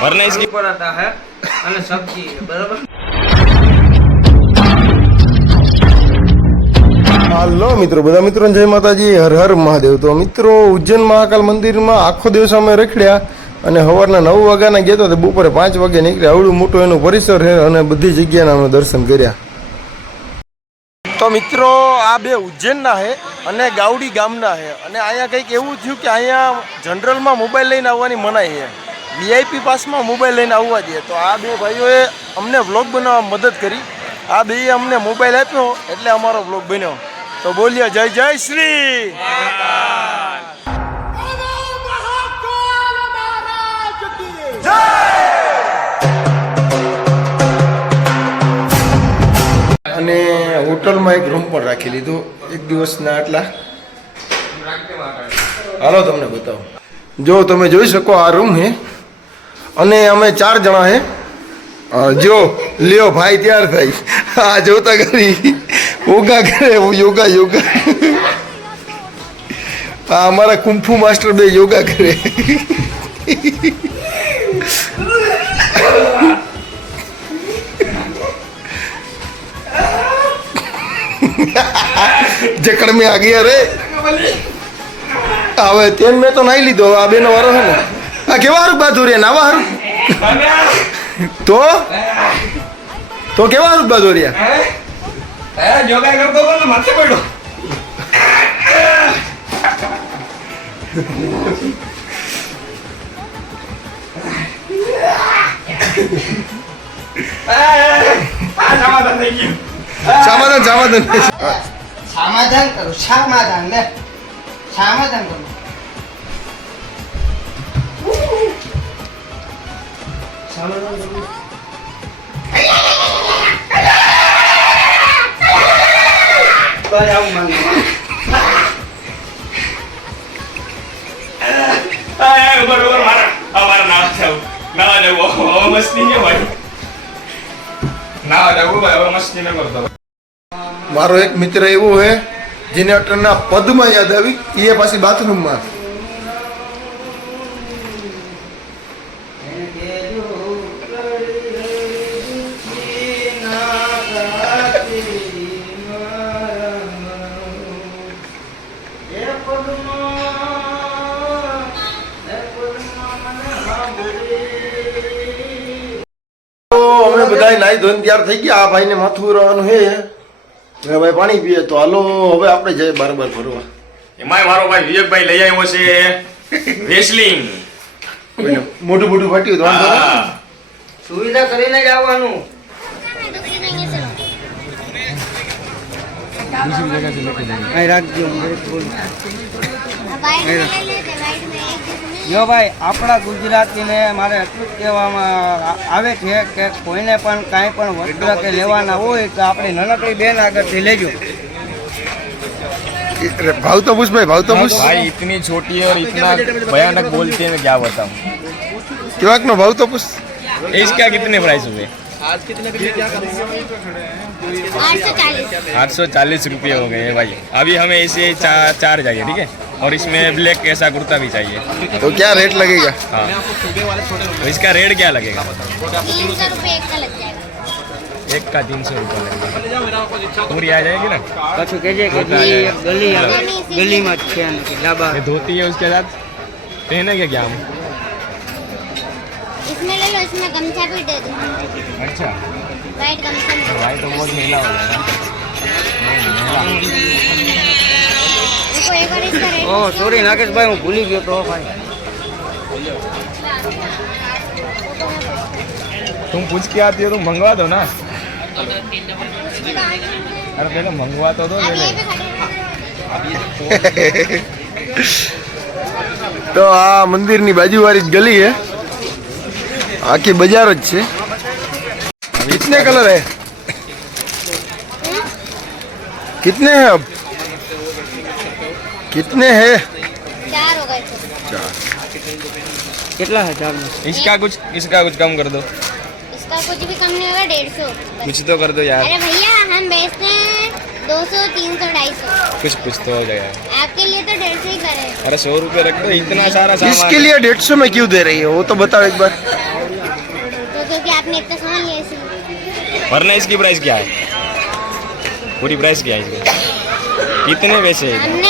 वरना इसकी ઉપર आता है અને સબ્જી છે, બરાબર હાલો મિત્રો બધા મિત્રોને જય માતાજી હર હર મહાદેવ તો મિત્રો ઉજ્જૈન મહાકાલ મંદિરમાં આખો દિવસ અમે રખડ્યા અને સવારના નવ વાગ્યાના ગયા તો બપોરે પાંચ વાગે નીકળ્યા આવડું મોટું એનું પરિસર છે અને બધી જગ્યાના અમે દર્શન કર્યા તો મિત્રો આ બે ઉજ્જૈનના છે અને ગાવડી ગામના છે અને અહીંયા કંઈક એવું થયું કે અહીંયા જનરલમાં મોબાઈલ લઈને આવવાની મનાઈ છે વીઆઈપી પાસમાં મોબાઈલ લઈને આવવા દે. તો આ બે ભાઈઓએ અમને વ્લોગ બનાવવા મદદ કરી. આ બે અમને મોબાઈલ આપ્યો એટલે અમારો વ્લોગ બન્યો. તો બોલીએ જય જય શ્રી અને હોટલમાં એક રૂમ પણ રાખી લીધો. એક દિવસના આટલા. હાલો, તમને બતાવો. જો તમે જોઈ શકો, આ રૂમ છે અને અમે ચાર જણા હે. જો, લ્યો, ભાઈ તૈયાર થઈ આ જોતા કરી યોગા કરે, યોગા યોગા. આ અમારા કુંફુ માસ્ટર બે યોગા કરે. જકડ મેં આ ગયા રે. હવે તેન મેં તો નાઈ લીધો આ બેનો વારો છે ને. આ કેવા હારું બાધું રે? નાવા હારું? તો? તો કેવા હારું બાધું રે? સમાધાન સમાધાન. સમાધાન કરું સમાધાન કરું. બરોબર મારા ભાઈ નાવા મારો એક મિત્ર એવો હે, જેને અટરના પદમાં યાદ આવી એ પાછી બાથરૂમમાં બધા નાઈ ધોઈને તૈયાર થઈ ગયા. આ ભાઈને માથું રહેવાનું હે. હવે ભાઈ પાણી પીએ તો હાલો હવે આપણે જઈએ બાર બાર ફરવા એમાંય મારો ભાઈ વિવેકભાઈ લઈ આવ્યો છે. રેસલિંગ મોટું મોઢું મોઢું ફાટ્યું તો સુવિધા કરીને જ આવવાનું. રાખજો જો ભાઈ આપણા ગુજરાતીને મારે એટલું જ કહેવામાં આ- આવે છે કે કોઈને પણ કાંઈ પણ વસ્ત્ર કે લેવાના હોય તો આપણી નાનકડી બેન આગળથી લેજો અરે ભાવ તો પૂછ ભાઈ ભાવ તો પૂછ भाई इतनी छोटी और इतना भयानक बोलते हैं मैं क्या बताऊं કેવાક નો ભાવ તો પૂછ इसका कितने प्राइस हुए आठ सौ चालीस आठ सौ चालीस रुपये हो गए हैं भाई अभी हमें ऐसे चार चार चाहिए ठीक है और इसमें ब्लैक कैसा कुर्ता भी चाहिए। तो क्या रेट लगेगा? हाँ। तो इसका रेट क्या लगेगा? एक का तीन सौ रुपये पूरी आ जाएगी ना? गली गली में धोती है उसके साथ? पहने के क्या हम? इसमें ले लो इसमें गमछा भी दे दो। अच्छा। वाइट गमछा। वाइट तो बहुत मेला हो जाएगा देखो एक बार इसका रेट ઓ સોરી નાગેશભાઈ હું ભૂલી ગયો તો ભાઈ तुम पूछ के आती हो तुम मंगवा दो ना अरे पहले मंगवा तो दो आप पहले यहीं पे खड़े रहना। તો આ મંદિરની બાજુવાળી જ ગલી है આખી બજાર જ છે कितने कलर है कितने हैं अब कितने हैं? चार हो गए चार। कितना है चार इसका कुछ इसका कुछ कम कर दो। इसका कुछ भी कम नहीं होगा डेढ़ सौ। कुछ तो कर दो यार। अरे भैया हम बेचते हैं दो सौ तीन सौ ढाई सौ। कुछ कुछ तो हो जाएगा। आपके लिए तो डेढ़ सौ ही करें अरे सौ रुपए रख दो इतना सारा सामान। इसके लिए डेढ़ सौ में क्यों दे रही है? वो तो बताओ एक बार। तो क्योंकि आपने इतना सामान लिया इसलिए। वरना इसकी प्राइस क्या है? पूरी प्राइस क्या है इसकी? कितने पैसे हमने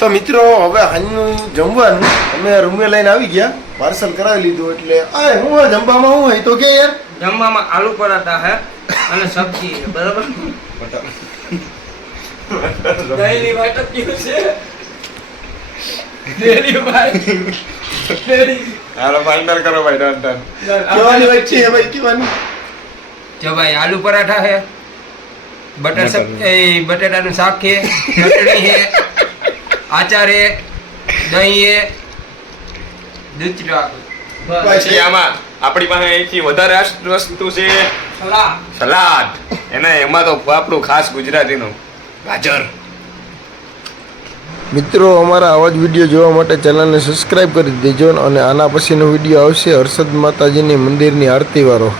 તો મિત્રો હવે આજનું જમવાનું અમે રૂમે લઈને આવી ગયા. પાર્સલ કરાવી લીધું એટલે આ હું આ જમવામાં હું હોય તો કે યાર? જમવામાં આલુ પરાઠા હે અને સબ્જી હે બરાબર? ડેલી વાટ કેવું છે? ડેલી ભાઈ ડેલી હાલો ફાઇનલ કરો ભાઈ ડન ડન કેવાની વચ્ચે છે ભાઈ કેવાની? જો ભાઈ આલુ પરાઠા હે બટર સબ એ બટેટાનું શાક છે ચટણી છે આચાર દહીએ દૂધ પછી આમાં આપણી પાસે અહીંથી વધારે વસ્તુ છે. સલાડ. સલાડ. એને એમાં તો આપણું ખાસ ગુજરાતીનું ગાજર. મિત્રો અમારા આવા જ વીડિયો જોવા માટે ચેનલને સબસ્ક્રાઇબ કરી દેજો અને આના પછીનો વીડિયો આવશે હર્ષદ માતાજીની મંદિરની આરતી વાળો